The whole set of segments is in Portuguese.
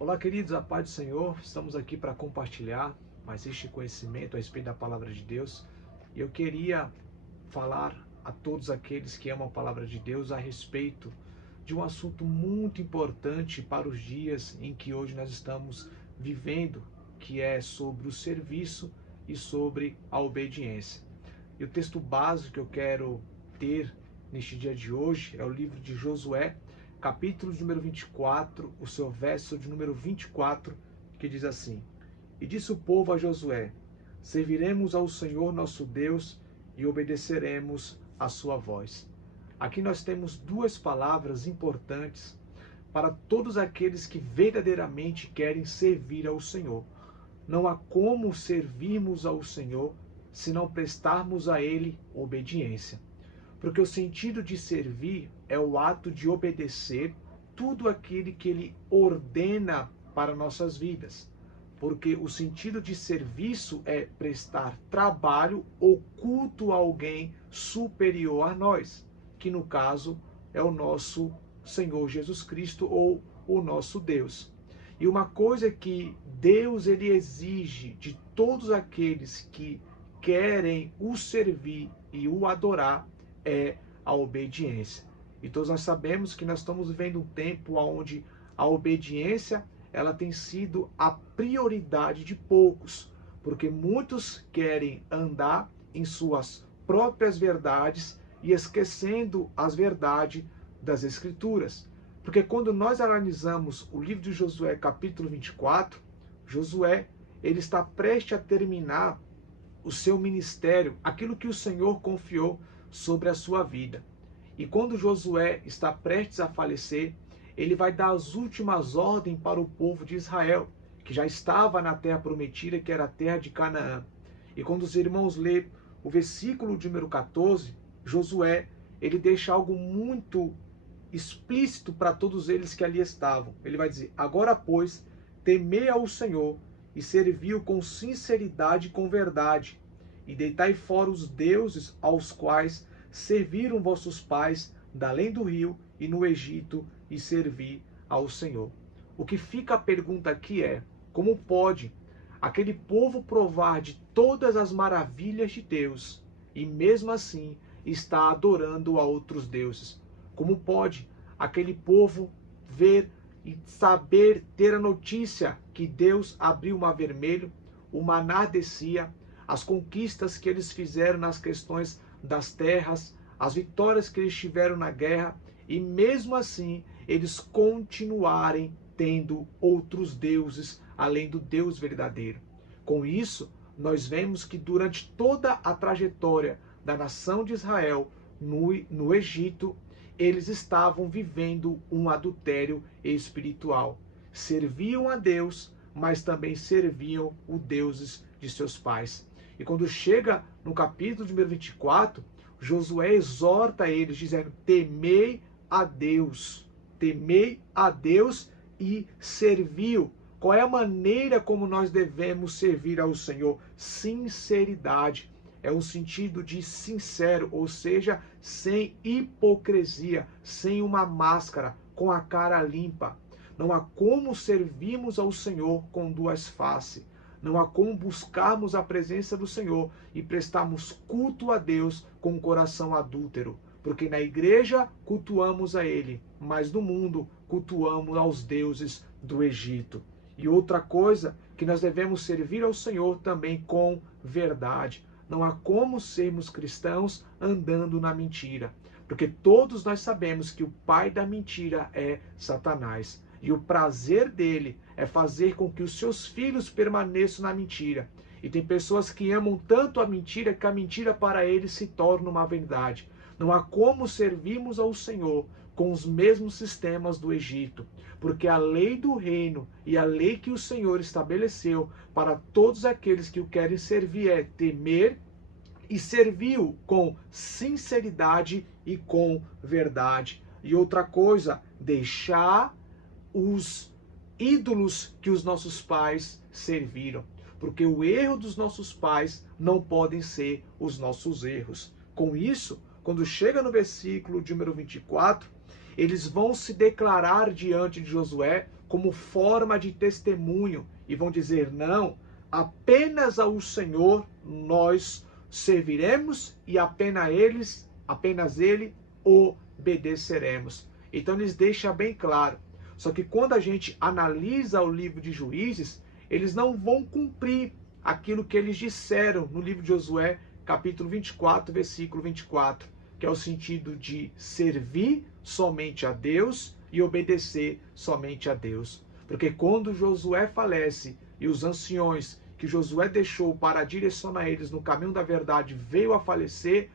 Olá, queridos, a paz do Senhor. Estamos aqui para compartilhar mais este conhecimento a respeito da palavra de Deus. E eu queria falar a todos aqueles que amam a palavra de Deus a respeito de um assunto muito importante para os dias em que hoje nós estamos vivendo, que é sobre o serviço e sobre a obediência. E o texto básico que eu quero ter neste dia de hoje é o livro de Josué, capítulo de número 24, o seu verso de número 24, que diz assim: E disse o povo a Josué: Serviremos ao Senhor nosso Deus e obedeceremos a sua voz. Aqui nós temos duas palavras importantes para todos aqueles que verdadeiramente querem servir ao Senhor. Não há como servirmos ao Senhor se não prestarmos a Ele obediência. Porque o sentido de servir é o ato de obedecer tudo aquilo que Ele ordena para nossas vidas. Porque o sentido de serviço é prestar trabalho ou culto a alguém superior a nós, que no caso é o nosso Senhor Jesus Cristo ou o nosso Deus. E uma coisa que Deus ele exige de todos aqueles que querem o servir e o adorar é a obediência. E todos nós sabemos que nós estamos vivendo um tempo onde a obediência ela tem sido a prioridade de poucos, porque muitos querem andar em suas próprias verdades e esquecendo as verdades das Escrituras. Porque quando nós analisamos o livro de Josué, capítulo 24, Josué ele está prestes a terminar o seu ministério, aquilo que o Senhor confiou sobre a sua vida. E quando Josué está prestes a falecer, ele vai dar as últimas ordens para o povo de Israel, que já estava na terra prometida, que era a terra de Canaã. E quando os irmãos lêem o versículo de número 14, Josué, ele deixa algo muito explícito para todos eles que ali estavam. Ele vai dizer: Agora, pois, temei ao Senhor e servi-o com sinceridade e com verdade, e deitai fora os deuses aos quais serviram vossos pais da além do rio e no Egito, e servi ao Senhor. O que fica a pergunta aqui é: como pode aquele povo provar de todas as maravilhas de Deus e mesmo assim está adorando a outros deuses? Como pode aquele povo ver e saber, ter a notícia que Deus abriu o mar vermelho, o maná descia, as conquistas que eles fizeram nas questões das terras, as vitórias que eles tiveram na guerra, e mesmo assim eles continuarem tendo outros deuses além do Deus verdadeiro? Com isso, nós vemos que durante toda a trajetória da nação de Israel no Egito, eles estavam vivendo um adultério espiritual. Serviam a Deus, mas também serviam os deuses de seus pais. E quando chega no capítulo número 24, Josué exorta eles, dizendo: temei a Deus e serviu. Qual é a maneira como nós devemos servir ao Senhor? Sinceridade. É um sentido de sincero, ou seja, sem hipocrisia, sem uma máscara, com a cara limpa. Não há como servirmos ao Senhor com duas faces. Não há como buscarmos a presença do Senhor e prestarmos culto a Deus com um coração adúltero. Porque na igreja cultuamos a Ele, mas no mundo cultuamos aos deuses do Egito. E outra coisa, que nós devemos servir ao Senhor também com verdade. Não há como sermos cristãos andando na mentira, porque todos nós sabemos que o pai da mentira é Satanás. E o prazer dele é fazer com que os seus filhos permaneçam na mentira. E tem pessoas que amam tanto a mentira que a mentira para eles se torna uma verdade. Não há como servirmos ao Senhor com os mesmos sistemas do Egito, porque a lei do reino e a lei que o Senhor estabeleceu para todos aqueles que o querem servir é temer e serviu com sinceridade e com verdade. E outra coisa, deixar os ídolos que os nossos pais serviram, porque o erro dos nossos pais não podem ser os nossos erros. Com isso, quando chega no versículo de número 24, eles vão se declarar diante de Josué como forma de testemunho e vão dizer: não, apenas ao Senhor nós serviremos e apenas Ele obedeceremos. Então eles deixam bem claro. Só que quando a gente analisa o livro de Juízes, eles não vão cumprir aquilo que eles disseram no livro de Josué, capítulo 24, versículo 24, que é o sentido de servir somente a Deus e obedecer somente a Deus. Porque quando Josué falece e os anciões que Josué deixou para direcionar eles no caminho da verdade veio a falecer,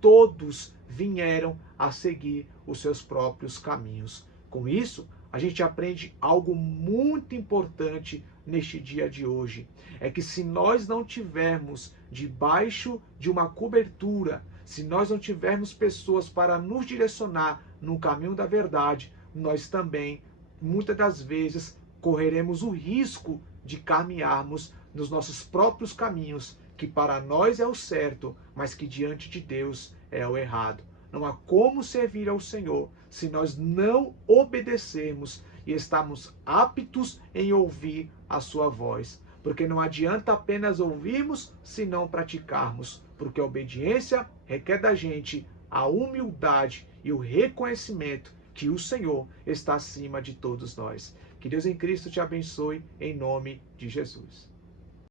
todos vieram a seguir os seus próprios caminhos. Com isso, a gente aprende algo muito importante neste dia de hoje. É que se nós não tivermos debaixo de uma cobertura, se nós não tivermos pessoas para nos direcionar no caminho da verdade, nós também, muitas das vezes, correremos o risco de caminharmos nos nossos próprios caminhos, que para nós é o certo, mas que diante de Deus é o errado. Não há como servir ao Senhor se nós não obedecermos e estamos aptos em ouvir a sua voz. Porque não adianta apenas ouvirmos se não praticarmos, porque a obediência requer da gente a humildade e o reconhecimento que o Senhor está acima de todos nós. Que Deus em Cristo te abençoe em nome de Jesus.